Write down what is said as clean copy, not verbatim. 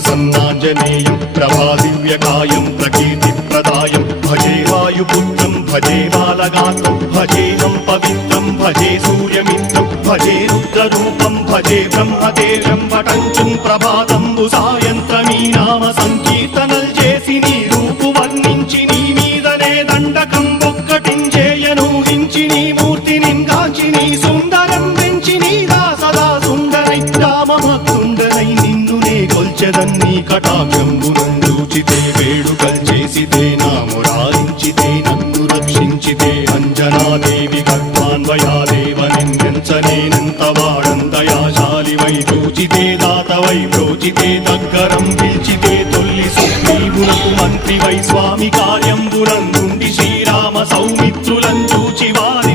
प्रसन्नाञ्जनेयं प्रभादिव्यकायं प्रकीर्तिप्रदायं भजे वायुपुत्रं भजे बालगात्रं भजेऽहं पवित्रं भजे सूर्यमित्रं भजे रुद्ररूपं भजे ब्रह्मतेजं पटञ्चं ప్రభాతంబు సాయంత్రమీ నామ సంకీర్తనల్ చేసి నీ రూపు వర్ణించి నీ మీదనే దండకం ఒక్కటించేయనూహించి నీ మూర్తిని గాంచి నీ సుందరం పెంచి నీ దాసదా సుందరై రామభక్తుండనై నిన్నునే కొల్చెదన్ని కటాక్షంబునందూచితే వేడుకల్ చేసితే నా మురారించితే నన్ను రక్షించితే అంజనాదేవి గర్భాన్వయాదేవ నిందించనేనంత వాడందయాశాలివై చూచితే దాతవై బ్రోచితే దగ్గరం పిలిచితే తొల్లి సుగ్రీవునకు మంత్రివై స్వామి కార్యంబునందుండి శ్రీరామ సౌమిత్రులం చూచి వారి